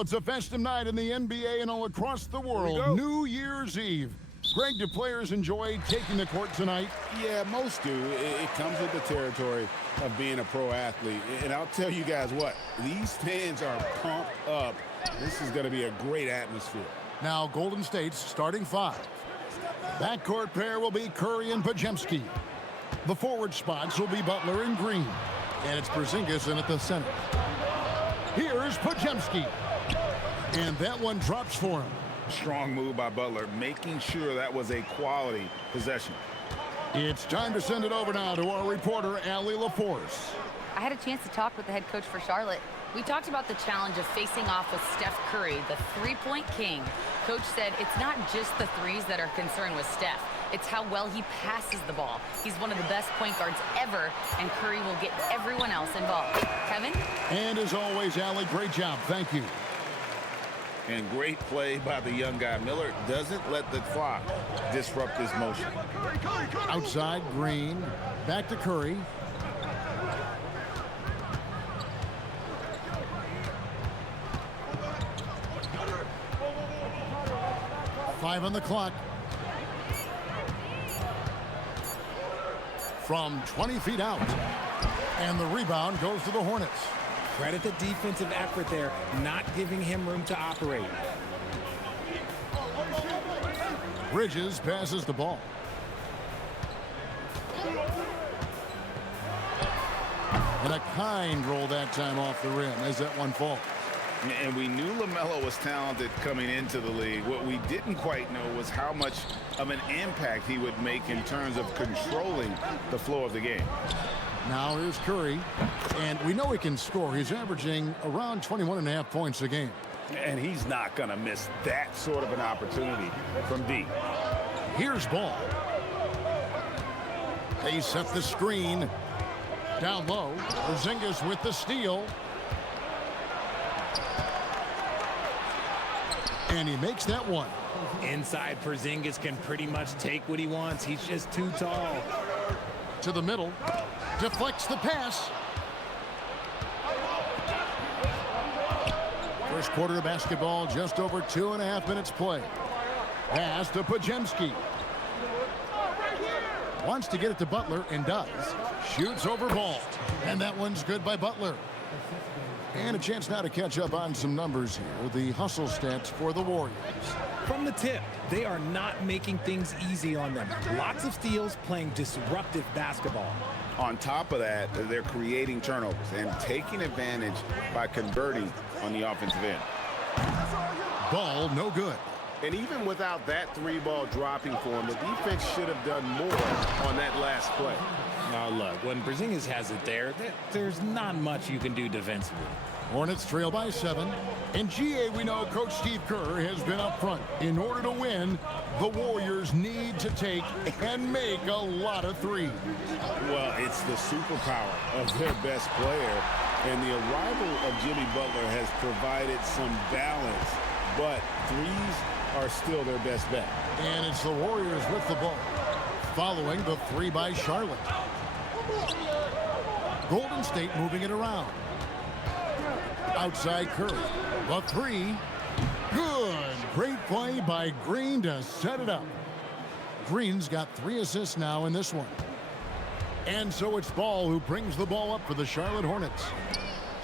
It's a festive night in the NBA and all across the world. New Year's Eve. Greg, do players enjoy taking the court tonight? Yeah, most do. It comes with the territory of being a pro athlete. And I'll tell you guys what, these fans are pumped up. This is going to be a great atmosphere. Now Golden State's starting five. Backcourt pair will be Curry and Porzingis. The forward spots will be Butler and Green. And it's Porzingis in at the center. Here's Porzingis. And that one drops for him. Strong move by Butler, making sure that was a quality possession. It's time to send it over now to our reporter, Allie LaForce. I had a chance to talk with the head coach for Charlotte. We talked about the challenge of facing off with Steph Curry, the three-point king. Coach said it's not just the threes that are concerned with Steph. It's how well he passes the ball. He's one of the best point guards ever, and Curry will get everyone else involved. Kevin? And as always, Allie, great job. Thank you. And great play by the young guy. Miller doesn't let the clock disrupt his motion. Outside, Green. Back to Curry. Five on the clock. From 20 feet out. And the rebound goes to the Hornets. Credit the defensive effort there, not giving him room to operate. Bridges passes the ball. And a kind roll that time off the rim as that one falls. And we knew LaMelo was talented coming into the league. What we didn't quite know was how much of an impact he would make in terms of controlling the flow of the game. Now here's Curry, and we know he can score. He's averaging around 21.5 points a game. And he's not going to miss that sort of an opportunity from deep. Here's Ball. They set the screen. Down low, Porzingis with the steal. And he makes that one. Inside, Porzingis can pretty much take what he wants. He's just too tall. To the middle. Deflects the pass. First quarter of basketball, just over 2.5 minutes play. Pass to Porzingis. Wants to get it to Butler and does. Shoots over Ball. And that one's good by Butler. And a chance now to catch up on some numbers here. The hustle stats for the Warriors. From the tip, they are not making things easy on them. Lots of steals, playing disruptive basketball. On top of that, they're creating turnovers and taking advantage by converting on the offensive end. Ball, no good. And even without that three ball dropping for him, the defense should have done more on that last play. Now look, when Porzingis has it there, there's not much you can do defensively. Hornets trail by 7. In GA, we know Coach Steve Kerr has been up front. In order to win, the Warriors need to take and make a lot of threes. Well, it's the superpower of their best player. And the arrival of Jimmy Butler has provided some balance. But threes are still their best bet. And it's the Warriors with the ball. Following the three by Charlotte. Golden State moving it around. Outside Curry. The three. Good. Great play by Green to set it up. Green's got 3 assists now in this one. And so it's Ball who brings the ball up for the Charlotte Hornets.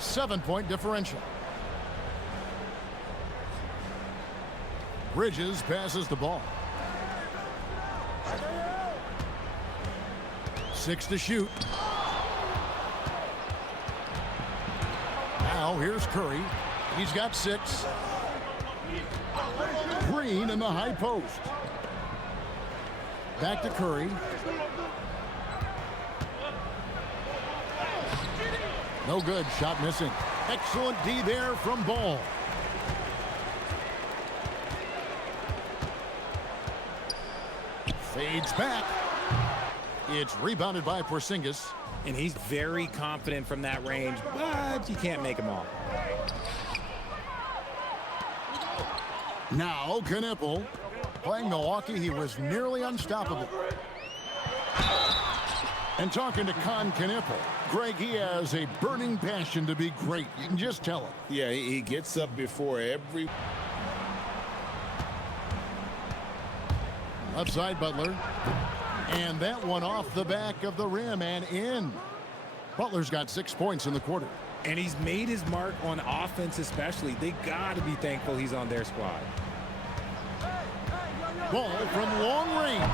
7-point differential. Bridges passes the ball. 6 to shoot. Now here's Curry. He's got 6. Green in the high post. Back to Curry. No good. Shot missing. Excellent D there from Ball. Fades back. It's rebounded by Porzingis. And he's very confident from that range, but you can't make them all. Now Knipple. Playing Milwaukee, he was nearly unstoppable. And talking to Knipple, Greg, he has a burning passion to be great. You can just tell it. Yeah, he gets up before every... Left side, Butler. And that one off the back of the rim and in. Butler's got 6 points in the quarter. And he's made his mark on offense especially. They got to be thankful he's on their squad. Ball from long range.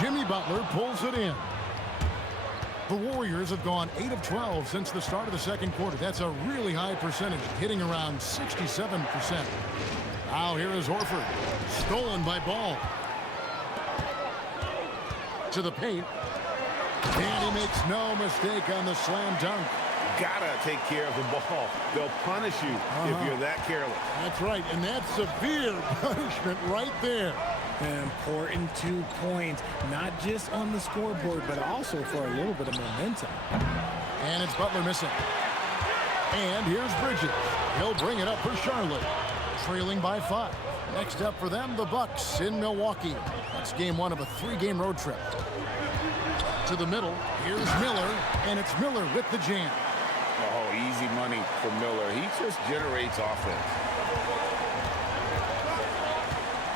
Jimmy Butler pulls it in. The Warriors have gone 8 of 12 since the start of the second quarter. That's a really high percentage, hitting around 67%. Now here is Horford. Stolen by Ball. To the paint. And he makes no mistake on the slam dunk. Gotta take care of the ball. They'll punish you if you're that careless. That's right, and that's severe punishment right there. An important 2 points, not just on the scoreboard, but also for a little bit of momentum. And it's Butler missing. And here's Bridges. He'll bring it up for Charlotte. Trailing by 5. Next up for them, the Bucks in Milwaukee. That's game 1 of a 3-game road trip. To the middle, here's Miller, and it's Miller with the jam. Oh, easy money for Miller. He just generates offense.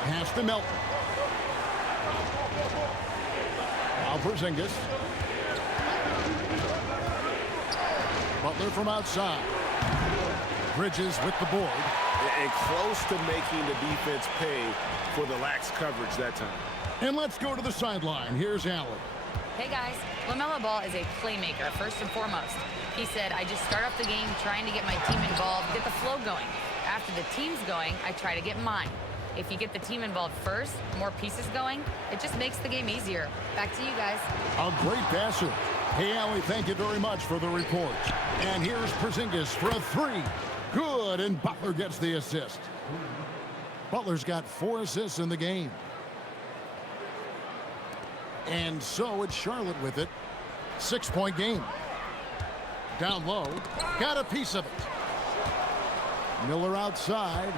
Pass to Melton. Now Porzingis. Butler from outside. Bridges with the board. And close to making the defense pay for the lax coverage that time. And let's go to the sideline. Here's Allen. Hey guys, LaMelo Ball is a playmaker, first and foremost. He said, I just start off the game trying to get my team involved, get the flow going. After the team's going, I try to get mine. If you get the team involved first, more pieces going, it just makes the game easier. Back to you guys. A great passer. Hey, Allie, thank you very much for the report. And here's Porzingis for a 3. Good, and Butler gets the assist. Butler's got 4 assists in the game. And so it's Charlotte with it. 6-point game. Down low. Got a piece of it. Miller outside.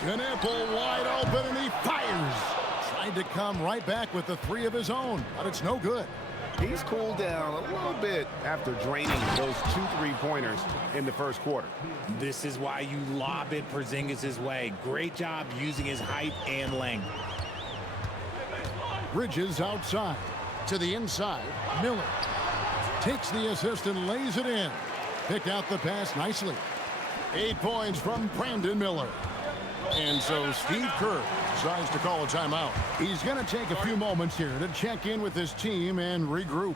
Knapple wide open, and he fires. Tried to come right back with the 3 of his own, but it's no good. He's cooled down a little bit after draining those 2 3-pointers in the first quarter. This is why you lob it Porzingis' way. Great job using his height and length. Bridges outside. To the inside. Miller takes the assist and lays it in. Picked out the pass nicely. 8 points from Brandon Miller. And so Steve Kerr decides to call a timeout. He's going to take a few moments here to check in with his team and regroup.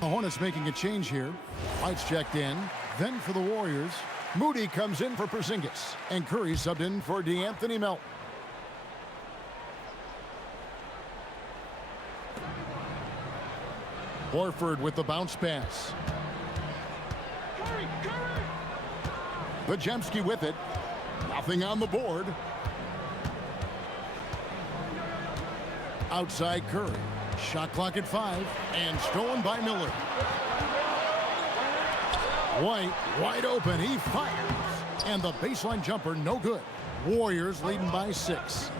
The Hornets making a change here. White's checked in. Then for the Warriors, Moody comes in for Porzingis. And Curry subbed in for DeAnthony Melton. Horford with the bounce pass. Podziemski with it. Nothing on the board. Outside Curry. Shot clock at 5. And stolen by Miller. White wide open. He fires. And the baseline jumper no good. Warriors leading by 6.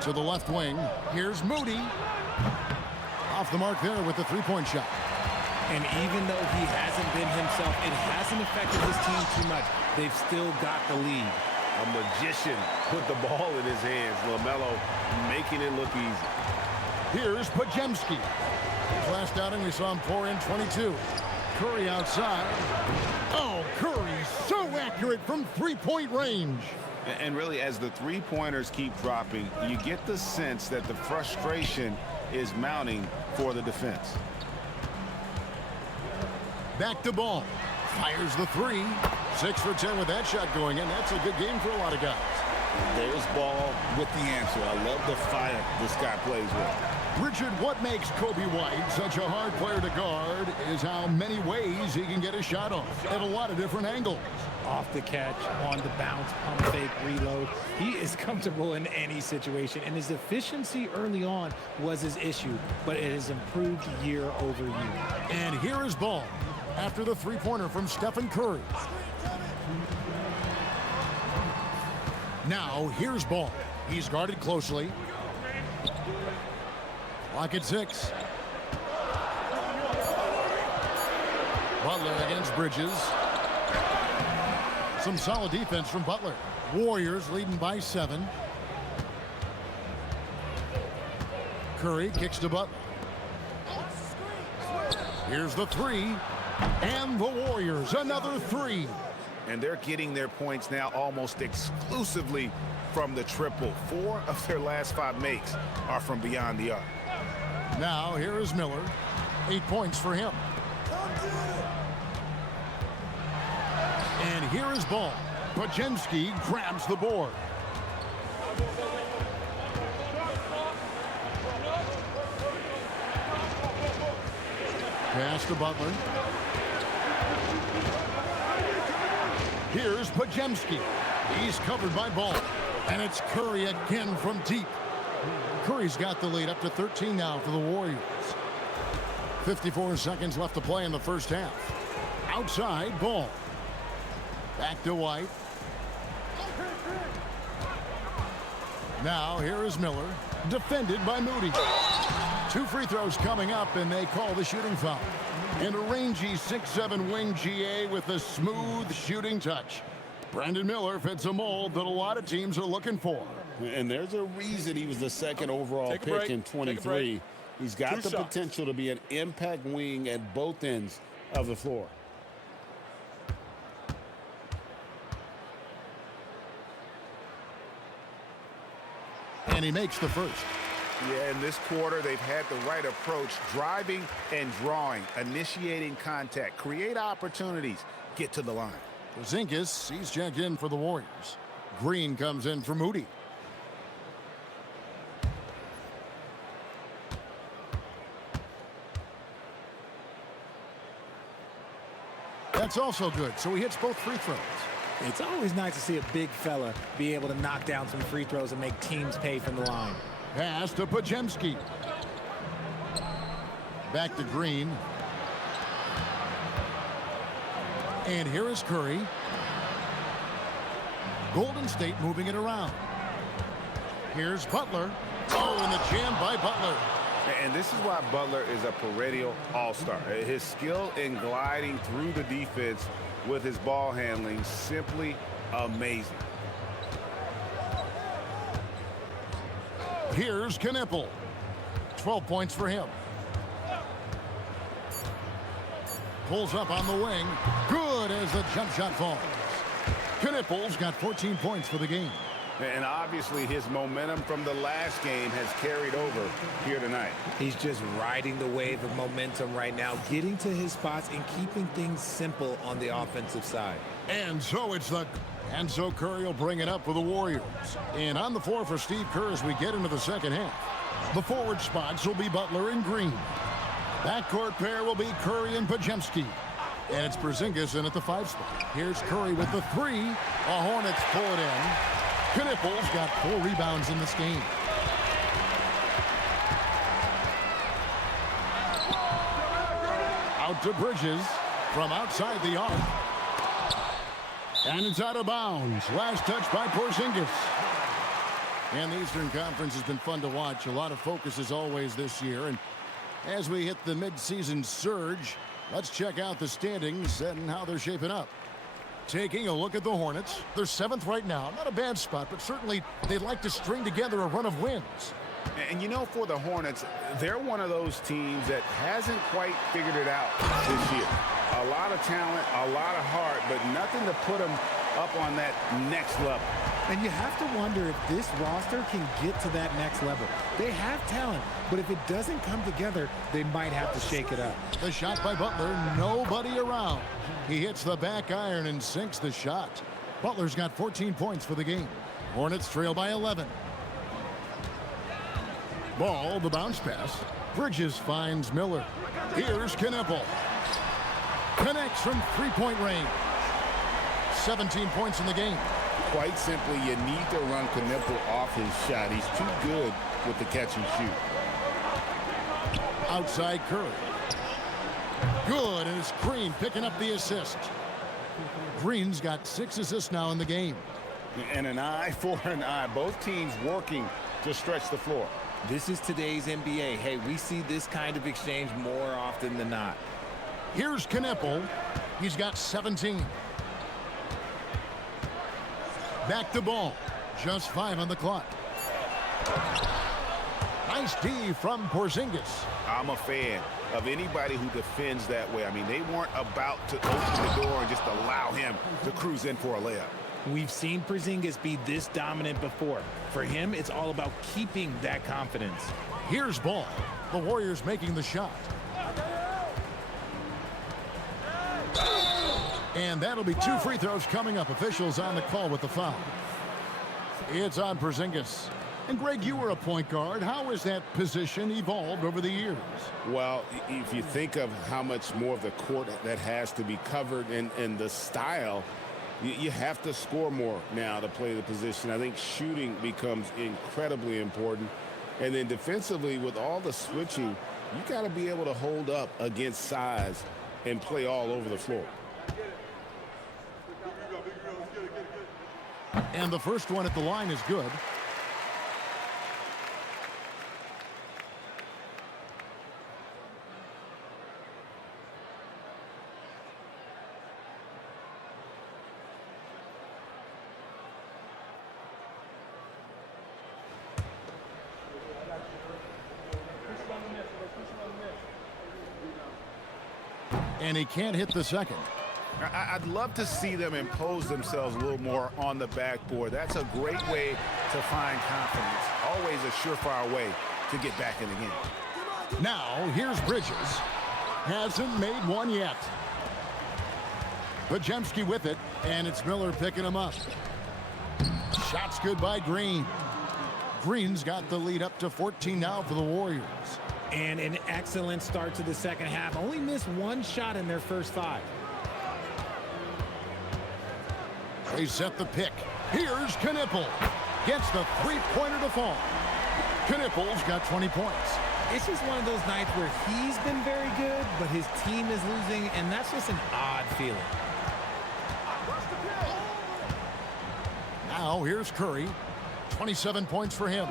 To the left wing. Here's Moody. Off the mark there with the 3-point shot. And even though he hasn't been himself, it hasn't affected his team too much. They've still got the lead. A magician put the ball in his hands. LaMelo making it look easy. Here's Podziemski. His last outing, we saw him pour in 22. Curry outside. Oh, Curry so accurate from 3-point range. And really, as the 3-pointers keep dropping, you get the sense that the frustration is mounting for the defense. Back to Ball. Fires the 3. 6 for 10 with that shot going in. That's a good game for a lot of guys. There's Ball with the answer. I love the fire this guy plays with. Richard, what makes Coby White such a hard player to guard is how many ways he can get a shot off at a lot of different angles. Off the catch, on the bounce, pump fake, reload. He is comfortable in any situation, and his efficiency early on was his issue, but it has improved year over year. And here is Ball after the 3-pointer from Stephen Curry. Now, here's Ball. He's guarded closely. Clock at 6. Butler against Bridges. Some solid defense from Butler. Warriors leading by 7. Curry kicks to Butler. Here's the 3. And the Warriors, another 3. And they're getting their points now almost exclusively from the triple. 4 of their last 5 makes are from beyond the arc. Now, here is Miller. 8 points for him. And here is Ball. Porzingis grabs the board. Pass to Butler. Here's Porzingis. He's covered by Ball. And it's Curry again from deep. Curry's got the lead up to 13 now for the Warriors. 54 seconds left to play in the first half. Outside, Ball. Back to White. Now here is Miller. Defended by Moody. 2 free throws coming up, and they call the shooting foul. And a rangy 6'7" wing GA with a smooth shooting touch. Brandon Miller fits a mold that a lot of teams are looking for. And there's a reason he was the second overall pick in 23. He's got the potential to be an impact wing at both ends of the floor. And he makes the first. Yeah, in this quarter, they've had the right approach, driving and drawing, initiating contact, create opportunities, get to the line. Porzingis, he's checked in for the Warriors. Green comes in for Moody. That's also good, so he hits both free throws. It's always nice to see a big fella be able to knock down some free throws and make teams pay from the line. Pass to Porzingis. Back to Green. And here is Curry. Golden State moving it around. Here's Butler. Oh, and the jam by Butler. And this is why Butler is a perennial all-star. His skill in gliding through the defense with his ball handling, simply amazing. Here's Knipple. 12 points for him. Pulls up on the wing. Good as the jump shot falls. Knipple's got 14 points for the game. And obviously his momentum from the last game has carried over here tonight. He's just riding the wave of momentum right now, getting to his spots and keeping things simple on the offensive side. And so Curry will bring it up for the Warriors. And on the floor for Steve Kerr as we get into the second half. The forward spots will be Butler and Green. Backcourt pair will be Curry and Porzingis. And it's Porzingis in at the 5 spot. Here's Curry with the 3. The Hornets pull it in. Knipple's got 4 rebounds in this game. Out to Bridges from outside the arc. And it's out of bounds. Last touch by Porzingis. And the Eastern Conference has been fun to watch. A lot of focus as always this year. And as we hit the midseason surge, let's check out the standings and how they're shaping up. Taking a look at the Hornets. They're 7th right now. Not a bad spot, but certainly they'd like to string together a run of wins. And you know, for the Hornets, they're one of those teams that hasn't quite figured it out this year. A lot of talent, a lot of heart, but nothing to put them up on that next level. And you have to wonder if this roster can get to that next level. They have talent, but if it doesn't come together, they might have to shake it up. The shot by Butler, nobody around. He hits the back iron and sinks the shot. Butler's got 14 points for the game. Hornets trail by 11. Ball, the bounce pass. Bridges finds Miller. Here's Knipple. Connects from three-point range. 17 points in the game. Quite simply, you need to run Knipple off his shot. He's too good with the catch and shoot. Outside Curry. Good, and it's Green picking up the assist. Green's got 6 assists now in the game. And an eye for an eye. Both teams working to stretch the floor. This is today's NBA. Hey, we see this kind of exchange more often than not. Here's Knipple. He's got 17. Back to ball. Just 5 on the clock. Nice D from Porzingis. I'm a fan of anybody who defends that way. I mean, they weren't about to open the door and just allow him to cruise in for a layup. We've seen Porzingis be this dominant before. For him, it's all about keeping that confidence. Here's ball. The Warriors making the shot. And that'll be 2 free throws coming up. Officials on the call with the foul. It's on Porzingis. And Greg, you were a point guard. How has that position evolved over the years? Well, if you think of how much more of the court that has to be covered and the style, you have to score more now to play the position. I think shooting becomes incredibly important. And then defensively, with all the switching, you got to be able to hold up against size and play all over the floor. And the first one at the line is good. And he can't hit the second. I'd love to see them impose themselves a little more on the backboard. That's a great way to find confidence. Always a surefire way to get back in the game. Now, here's Bridges. Hasn't made one yet. Podziemski with it, and it's Miller picking him up. Shot's good by Green. Green's got the lead up to 14 now for the Warriors. And an excellent start to the second half. Only missed 1 shot in their first 5. They set the pick. Here's Knipple. Gets the 3-pointer to fall. Knipple's got 20 points. It's just one of those nights where he's been very good, but his team is losing, and that's just an odd feeling. Now here's Curry. 27 points for him.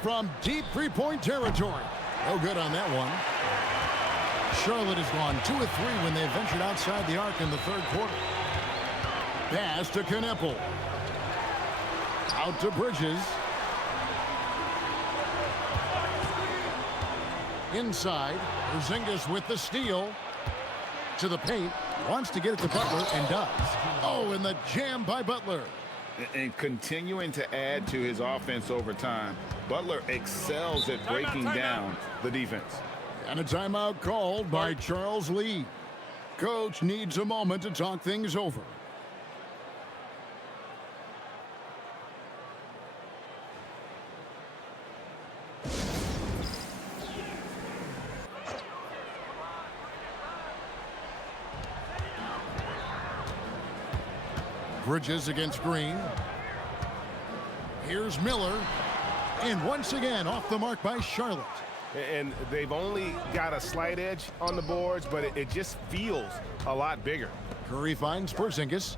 From deep 3-point territory. No good on that one. Charlotte has gone 2 of 3 when they ventured outside the arc in the third quarter. Pass to Knipple. Out to Bridges. Inside, Porzingis with the steal. To the paint. Wants to get it to Butler and does. Oh, and the jam by Butler. And continuing to add to his offense over time, Butler excels at breaking down the defense. And a timeout called by Charles Lee. Coach needs a moment to talk things over. Bridges against Green. Here's Miller. And once again, off the mark by Charlotte. And they've only got a slight edge on the boards, but it just feels a lot bigger. Curry finds Porzingis.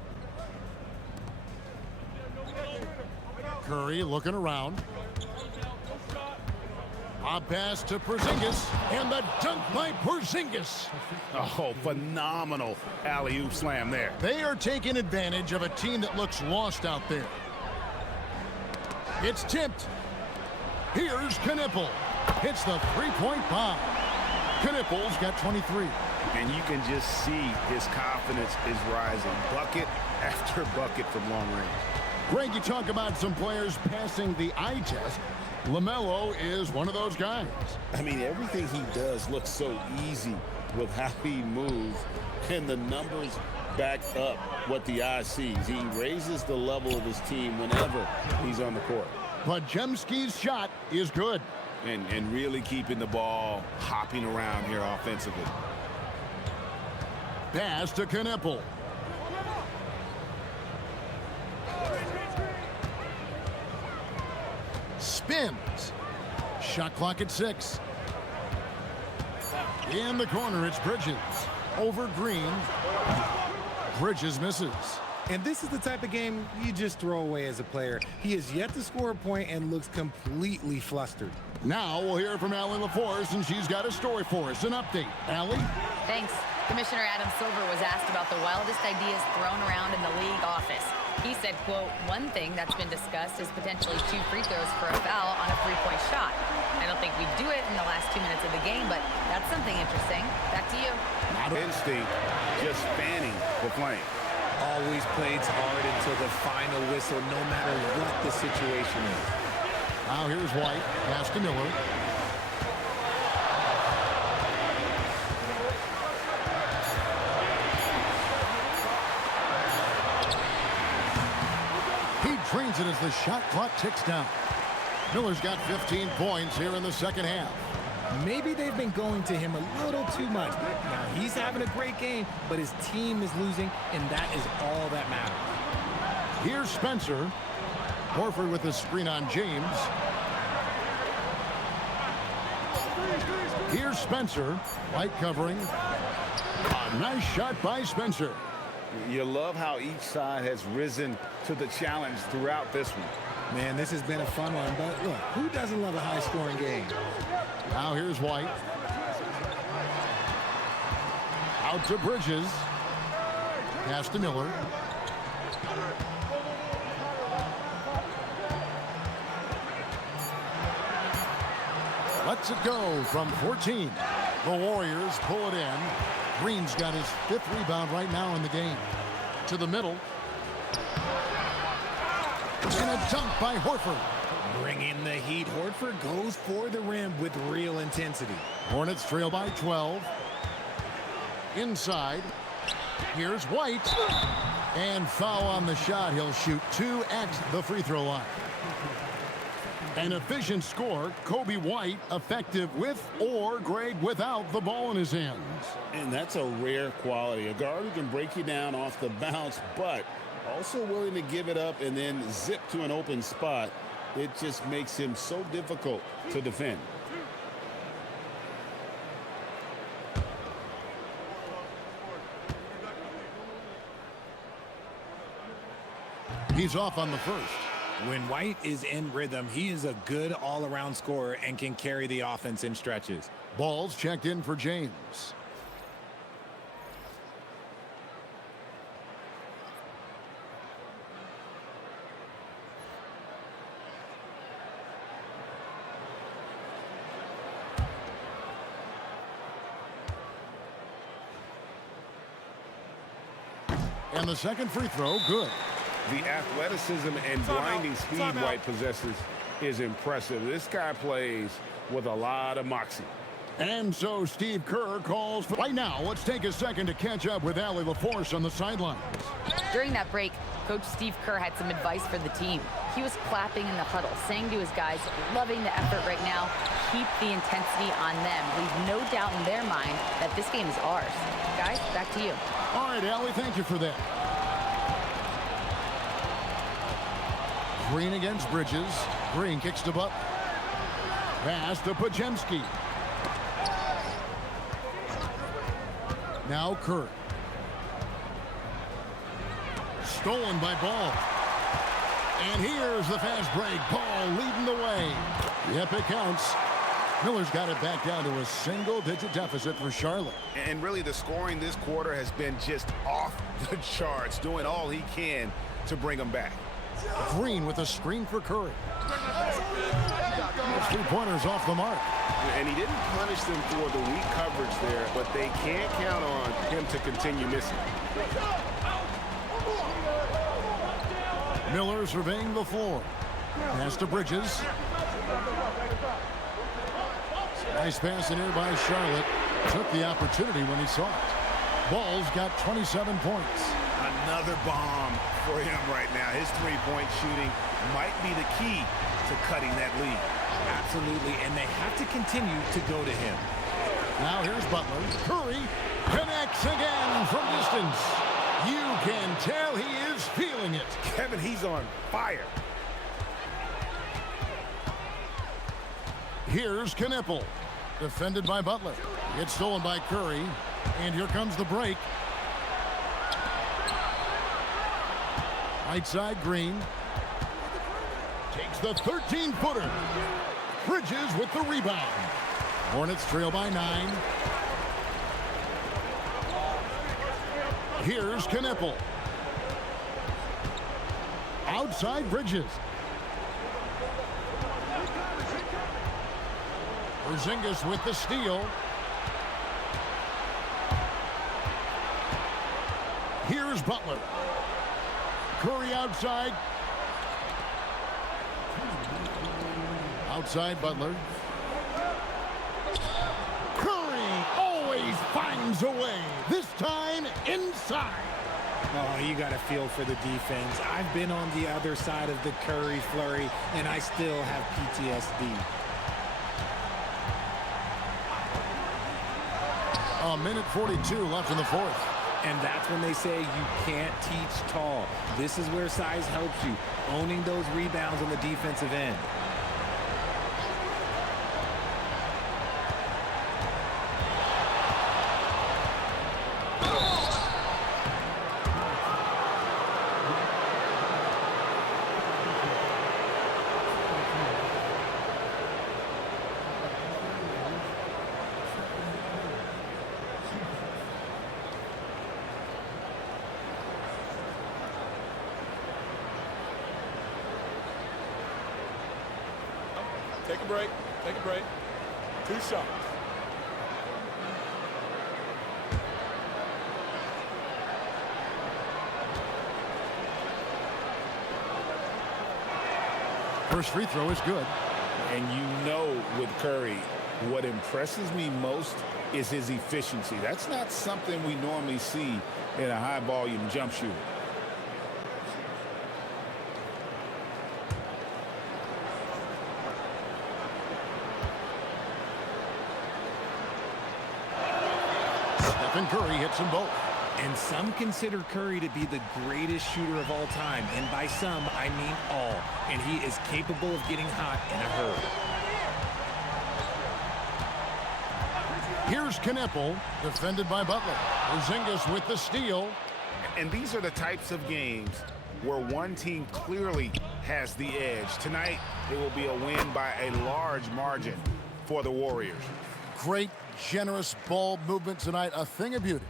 Curry looking around. A pass to Porzingis, and the dunk by Porzingis. Oh, phenomenal alley-oop slam there. They are taking advantage of a team that looks lost out there. It's tipped. Here's Knipple. Hits the 3-point bomb. Knipple's got 23. And you can just see his confidence is rising. Bucket after bucket from long range. Greg, you talk about some players passing the eye test. LaMelo is one of those guys. I mean, everything he does looks so easy with how he moves, and the numbers back up what the eye sees. He raises the level of his team whenever he's on the court. Podziemski's shot is good. And really keeping the ball hopping around here offensively. Pass to Knipple. Spins. Shot clock at 6. In the corner, it's Bridges. Over Green. Bridges misses. And this is the type of game you just throw away as a player. He has yet to score a point and looks completely flustered. Now we'll hear from Allie LaForce, and she's got a story for us. An update. Allie? Thanks. Commissioner Adam Silver was asked about the wildest ideas thrown around in the league office. He said, quote, one thing that's been discussed is potentially 2 free throws for a foul on a 3-point shot. I don't think we'd do it in the last 2 minutes of the game, but that's something interesting. Back to you. Instinct, just fanning the flame. Always plays hard until the final whistle, no matter what the situation is. Now here's White. Pass to Miller. He drains it as the shot clock ticks down. Miller's got 15 points here in the second half. Maybe they've been going to him a little too much. Now, he's having a great game, but his team is losing, and that is all that matters. Here's Spencer. Horford with the screen on James. Here's Spencer. White covering. A nice shot by Spencer. You love how each side has risen to the challenge throughout this one. Man, this has been a fun one, but look, who doesn't love a high-scoring game? Now here's White. Out to Bridges. Pass to Miller. Lets it go from 14. The Warriors pull it in. Green's got his 5th rebound right now in the game. To the middle. And a dunk by Horford. Bring in the heat. Horford goes for the rim with real intensity. Hornets trail by 12. Inside. Here's White. And foul on the shot. He'll shoot 2 at the free throw line. An efficient score. Coby White effective with or great without the ball in his hands. And that's a rare quality. A guard who can break you down off the bounce, but also willing to give it up and then zip to an open spot. It just makes him so difficult to defend. He's off on the first. When White is in rhythm, he is a good all-around scorer and can carry the offense in stretches. Ball's checked in for James. And the second free throw, good. The athleticism and blinding speed White possesses is impressive. This guy plays with a lot of moxie. And so Steve Kerr calls for... Right now, let's take a second to catch up with Allie LaForce on the sidelines. During that break, Coach Steve Kerr had some advice for the team. He was clapping in the huddle, saying to his guys, loving the effort right now, keep the intensity on them. Leave no doubt in their mind that this game is ours. Guys, back to you. All right, Allie, thank you for that. Green against Bridges. Green kicks to Butler. Pass to Porzingis. Now Curry. Stolen by Ball. And here's the fast break. Ball leading the way. Yep, it counts. Miller's got it back down to a single-digit deficit for Charlotte. And really, the scoring this quarter has been just off the charts, doing all he can to bring them back. Green with a screen for Curry. Those 3-pointers off the mark. And he didn't punish them for the weak coverage there, but they can't count on him to continue missing. Miller surveying the floor. Pass to Bridges. Nice pass in here by Charlotte. Took the opportunity when he saw it. Ball's got 27 points. Another bomb for him right now. His three-point shooting might be the key to cutting that lead. Absolutely, and they have to continue to go to him. Now here's Butler. Curry connects again from distance. You can tell he is feeling it. Kevin, he's on fire. Here's Knipple. Defended by Butler. It's stolen by Curry. And here comes the break. Right side, Green. Takes the 13-footer. Bridges with the rebound. Hornets trail by 9. Here's Knipple. Outside Bridges. Porzingis with the steal. Here's Butler. Curry outside. Outside Butler. Curry always finds a way. This time inside. Oh, you got to feel for the defense. I've been on the other side of the Curry flurry, and I still have PTSD. A minute 42 left in the fourth. And that's when they say you can't teach tall. This is where size helps you, owning those rebounds on the defensive end. Take a break. Take a break. 2 shots. First free throw is good. And you know with Curry, what impresses me most is his efficiency. That's not something we normally see in a high-volume jump shooter. Stephen Curry hits them both. And some consider Curry to be the greatest shooter of all time. And by some, I mean all. And he is capable of getting hot in a hurry. Here's Knipple, defended by Butler. Porzingis with the steal. And these are the types of games where one team clearly has the edge. Tonight, it will be a win by a large margin for the Warriors. Great, generous ball movement tonight. A thing of beauty.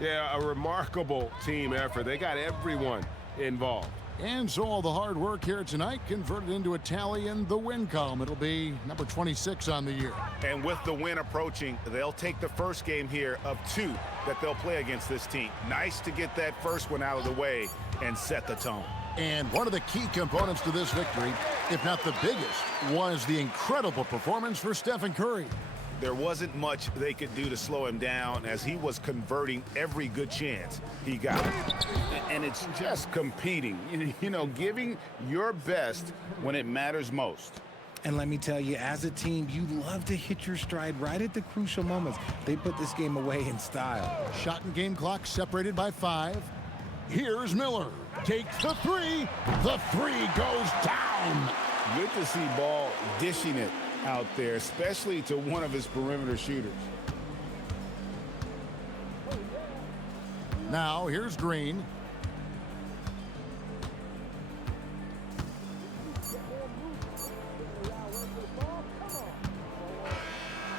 Yeah, a remarkable team effort. They got everyone involved. And so all the hard work here tonight converted into a tally in the win column. It'll be number 26 on the year. And with the win approaching, they'll take the first game here of 2 that they'll play against this team. Nice to get that first one out of the way and set the tone. And one of the key components to this victory, if not the biggest, was the incredible performance for Stephen Curry. There wasn't much they could do to slow him down as he was converting every good chance he got. And it's just competing, you know, giving your best when it matters most. And let me tell you, as a team, you love to hit your stride right at the crucial moments. They put this game away in style. Shot and game clock separated by 5. Here's Miller. Takes the 3. The 3 goes down. Good to see Ball dishing it out there, especially to one of his perimeter shooters. Now here's Green.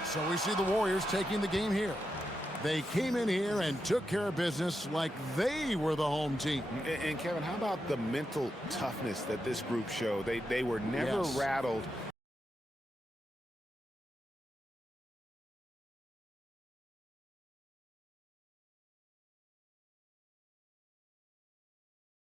So we see the Warriors taking the game here. They came in here and took care of business like they were the home team. And Kevin, how about the mental toughness that this group showed? They were never rattled